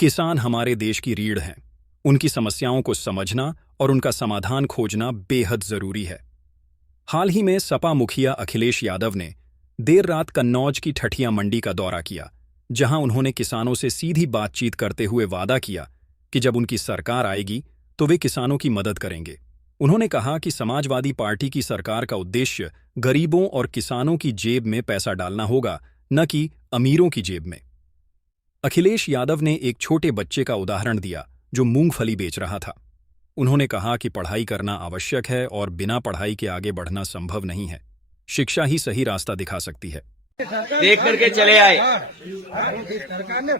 किसान हमारे देश की रीढ़ हैं। उनकी समस्याओं को समझना और उनका समाधान खोजना बेहद जरूरी है। हाल ही में सपा मुखिया अखिलेश यादव ने देर रात कन्नौज की ठठिया मंडी का दौरा किया, जहां उन्होंने किसानों से सीधी बातचीत करते हुए वादा किया कि जब उनकी सरकार आएगी तो वे किसानों की मदद करेंगे। उन्होंने कहा कि समाजवादी पार्टी की सरकार का उद्देश्य गरीबों और किसानों की जेब में पैसा डालना होगा, न कि अमीरों की जेब में। अखिलेश यादव ने एक छोटे बच्चे का उदाहरण दिया जो मूंगफली बेच रहा था। उन्होंने कहा कि पढ़ाई करना आवश्यक है और बिना पढ़ाई के आगे बढ़ना संभव नहीं है। शिक्षा ही सही रास्ता दिखा सकती है। देख करके चले आए।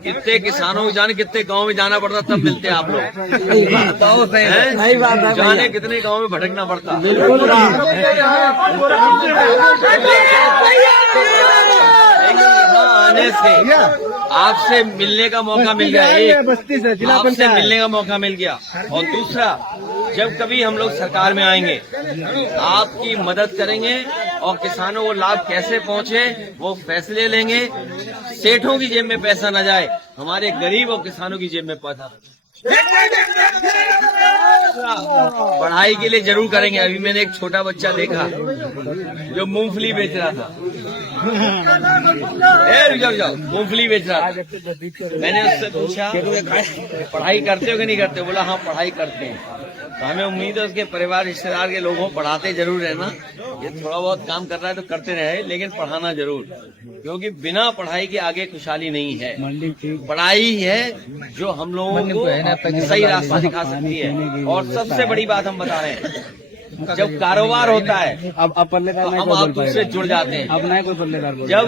कितने किसानों को जाने कितने गांव में जाना पड़ता तब मिलते आप लोग। जाने कितने गांव में भटकना पड़ता। आने से आपसे मिलने का मौका मिल गया, आपसे मिलने का मौका मिल गया। और दूसरा, जब कभी हम लोग सरकार में आएंगे आपकी मदद करेंगे और किसानों को लाभ कैसे पहुंचे वो फैसले लेंगे। सेठों की जेब में पैसा न जाए, हमारे गरीब और किसानों की जेब में पैसा। पढ़ाई के लिए जरूर करेंगे। अभी मैंने एक छोटा बच्चा देखा जो मूंगफली बेच रहा था। जाओ मूंगफली बेच रहा था। मैंने उससे पूछा पढ़ाई करते हो कि नहीं करते हो? बोला हाँ पढ़ाई करते हैं। तो हमें उम्मीद है उसके परिवार रिश्तेदार के लोगों को पढ़ाते जरूर है ना। ये थोड़ा बहुत काम कर रहा है तो करते रहे, लेकिन पढ़ाना जरूर, क्योंकि बिना पढ़ाई के आगे खुशहाली नहीं है। पढ़ाई है जो हम लोगों को सही रास्ता दिखा सकती है। और सबसे बड़ी बात हम बता रहे हैं, जब कारोबार होता है अब पल्लेदार तो हम आप दूसरे जुड़ जाते हैं। अब नहीं कोई पल्लेदार। जब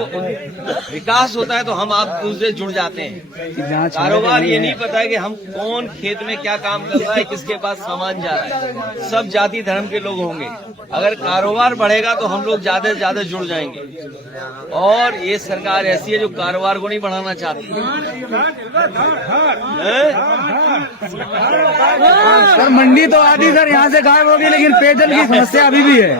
विकास होता है तो हम आप दूसरे जुड़ जाते हैं। कारोबार ये नहीं पता है कि हम कौन खेत में क्या काम कर रहा है, किसके पास सामान जा रहा है। सब जाति धर्म के लोग होंगे। अगर कारोबार बढ़ेगा तो हम लोग ज्यादा से ज्यादा जुड़ जाएंगे। और ये सरकार ऐसी है जो कारोबार को नहीं बढ़ाना चाहती। सर मंडी तो आधी सर यहाँ से गायब होगी, लेकिन पेयजल की समस्या अभी भी है।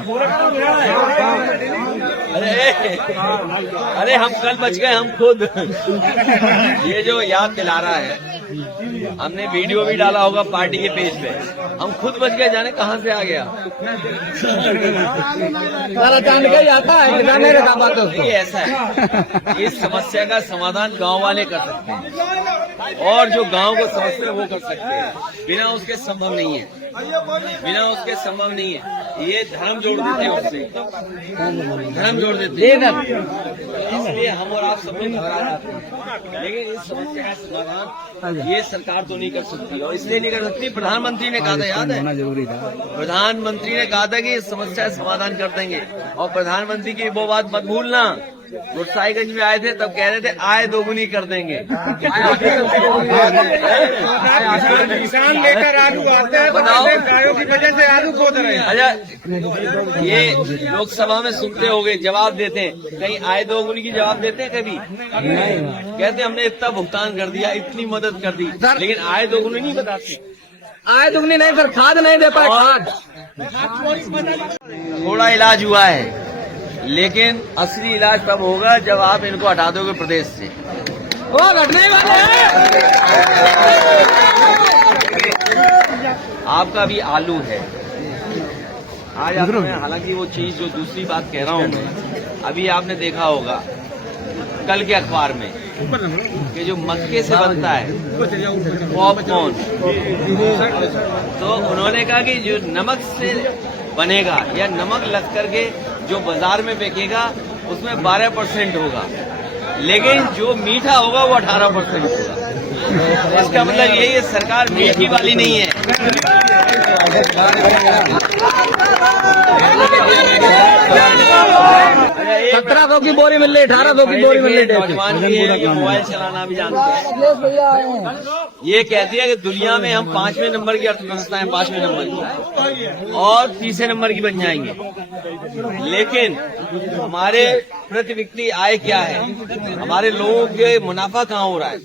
अरे हम कल बच गए, हम खुद। ये जो याद दिला रहा है, हमने वीडियो भी डाला होगा पार्टी के पेज पे। हम खुद बच गए, जाने कहाँ से आ गया। अचानक ही आता है। ये ऐसा है, इस समस्या का समाधान गांव वाले कर सकते हैं और जो गांव को समझते हैं वो कर सकते हैं। बिना उसके संभव नहीं है, बिना उसके संभव नहीं है। ये धर्म जोड़ देते हैं, उससे धर्म जोड़ देते हैं। इसलिए हम और आप सब लोग घबरा जाते हैं। लेकिन इस समस्या का समाधान ये सरकार तो नहीं कर सकती, और इसलिए नहीं कर सकती, प्रधानमंत्री ने कहा था, याद है? जरूरी था। प्रधानमंत्री ने कहा था कि इस समस्या का समाधान कर देंगे। और प्रधानमंत्री की वो बात मत भूलना, गोसाईगंज में आए थे तब कह रहे थे आय दोगुनी कर देंगे। किसान लेकर आलू आते हैं, बताओ गायों की वजह से आलू खोद रहे हैं। अच्छा, ये लोकसभा में सुनते होंगे, जवाब देते हैं, कहीं आय दोगुनी की जवाब देते हैं कभी? कहते हमने इतना भुगतान कर दिया, इतनी मदद कर दी, लेकिन आय दोगुनी नहीं बताते। आय दुगनी नहीं सर, खाद नहीं दे पाए। खाद थोड़ा इलाज हुआ है, लेकिन असली इलाज तब होगा जब आप इनको हटा दोगे प्रदेश से। वो घटने वाले हैं। आपका भी आलू है आज आपने, हालांकि वो चीज जो दूसरी बात कह रहा हूँ मैं, अभी आपने देखा होगा कल के अखबार में कि जो मक्के से बनता है पॉपकॉर्न, तो उन्होंने कहा कि जो नमक से बनेगा या नमक लग करके जो बाजार में बिकेगा उसमें 12% होगा, लेकिन जो मीठा होगा वो 18% होगा। इसका मतलब यही है, सरकार मीठी वाली नहीं है। 1700 की बोरी मिल रही, 1800 की बोरी मिल रही। नौजवान भी है, ये मोबाइल चलाना भी जानते हैं। ये कहती है कि दुनिया में हम 5वें नंबर की अर्थव्यवस्था है, 5वें नंबर की, और 30वें नंबर की बन जाएंगे। लेकिन हमारे प्रति व्यक्ति आय क्या है? हमारे लोगों के मुनाफा कहाँ हो रहा है?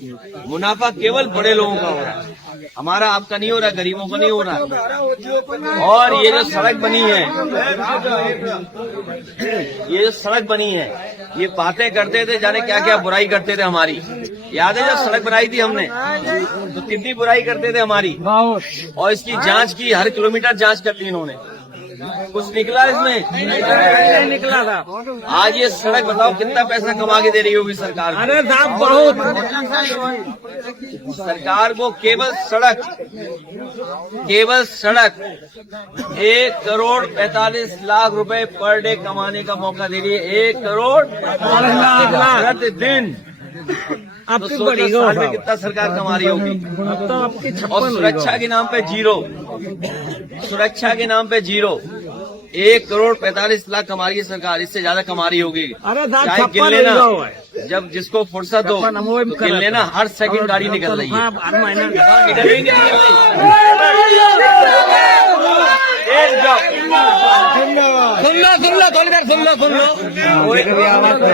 मुनाफा केवल बड़े लोगों का हो रहा है, हमारा आपका नहीं हो रहा, गरीबों का नहीं हो रहा। और ये जो सड़क बनी है, ये जो सड़क बनी है, ये बातें करते थे, जाने क्या क्या बुराई करते थे हमारी, याद है जब सड़क बनाई थी हमने तो कितनी बुराई करते थे हमारी, और इसकी जांच की, हर किलोमीटर जांच कर ली इन्होंने, कुछ निकला इसमें नहीं निकला था। आज ये सड़क बताओ कितना पैसा कमा के दे रही होगी सरकार। अरे साहब बहुत, सरकार को केवल सड़क 1,45,00,000 रुपए पर डे कमाने का मौका दे रही है। 1,45,00,000 प्रतिदिन। अब तो साल में कितना सरकार कमा रही होगी। और सुरक्षा के नाम पे जीरो, सुरक्षा के नाम पे जीरो। 1,45,00,000 कमा रही है सरकार, इससे ज्यादा कमा रही होगी। चाहे गिन लेना, जब जिसको फुर्सत हो तो गिन लेना, हर सेकंड गाड़ी निकल रही है। सुन लो, कोई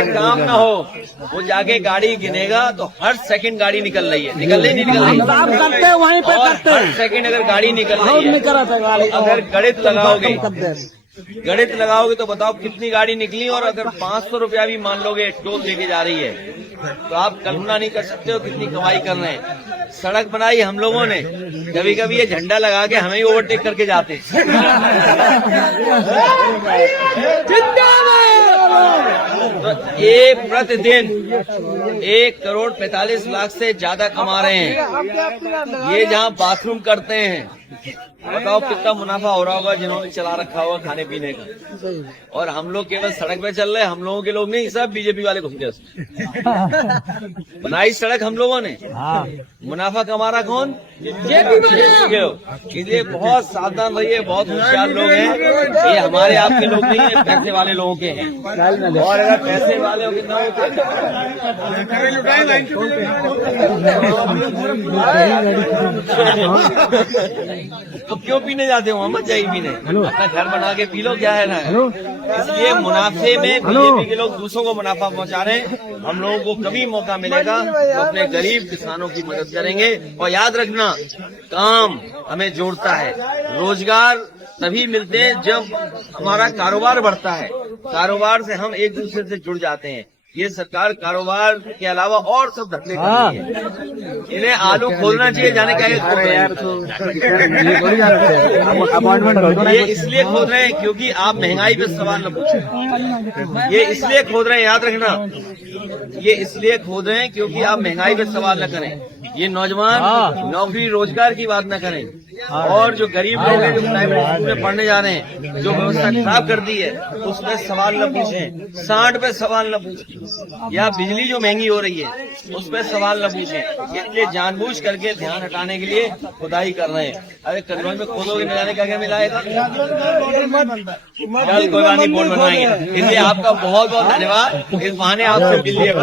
काम ना हो, वो जाके गाड़ी गिनेगा तो हर सेकंड गाड़ी निकल रही है। निकल रही नहीं निकल रही, करते हैं वहीं पे करते हैं। हर सेकंड अगर गाड़ी निकल रही है, अगर गणित लगाओगे तो बताओ कितनी गाड़ी निकली। और अगर 500 रुपया भी मान लोगे टोल लेके जा रही है तो आप कल्पना नहीं कर सकते हो कितनी कमाई कर रहे हैं। सड़क बनाई हम लोगों ने, कभी कभी ये झंडा लगा के हमें ही ओवरटेक करके जाते। तो ये प्रतिदिन 1,45,00,000 से ज्यादा कमा रहे हैं। ये जहाँ बाथरूम करते हैं, बताओ कितना मुनाफा हो रहा होगा जिन्होंने चला रखा होगा खाने पीने का। और हम लोग केवल सड़क पे चल रहे हैं, हम लोगों के लोग नहीं, सब बीजेपी वाले घूम गए। बनाई सड़क हम लोगों ने, मुनाफा कमा रहा कौन? इसलिए बहुत सावधान रहिए, बहुत होशियार लोग हैं ये, हमारे आपके लोग नहीं है, पैसे वाले लोगों के हैं। और अगर पैसे वाले हो कितना तो क्यों पीने जाते हो? मत जाइए पीने, अपना घर बना के पी लो, क्या है ना। इसलिए मुनाफे में बीजेपी के लोग दूसरों को मुनाफा पहुंचा रहे हैं। हम लोगों को कभी मौका मिलेगा तो अपने गरीब किसानों की मदद करेंगे। और याद रखना, काम हमें जोड़ता है, रोजगार तभी मिलते हैं जब हमारा कारोबार बढ़ता है। कारोबार से हम एक दूसरे से जुड़ जाते हैं। ये सरकार कारोबार के अलावा और सब धंधे कर रही है। इन्हें आलू खोलना चाहिए, जाने का ये इसलिए खोद रहे हैं क्योंकि आप महंगाई पे सवाल न पूछें। ये इसलिए खोद रहे हैं, याद रखना, ये इसलिए खोद रहे हैं क्योंकि आप महंगाई पे सवाल न करें। ये नौजवान नौकरी रोजगार की बात न करें। और जो गरीब लोग हैं, जो प्राइवेट स्कूल में पढ़ने जा रहे हैं, जो व्यवस्था खराब कर दी है, उसमें सवाल न पूछें। 60 पे सवाल न पूछें, या बिजली जो महंगी हो रही है उस पर सवाल न पूछें। इसलिए जानबूझ करके ध्यान हटाने के लिए खुदाई कर रहे हैं। अरे कन्नौज में खोदोगे न जाने क्या क्या मिलाएगा। कोई बात नहीं, बोर्ड बनवाएंगे। इसलिए आपका बहुत बहुत धन्यवाद। इस बहाने आपसे मिल लिया।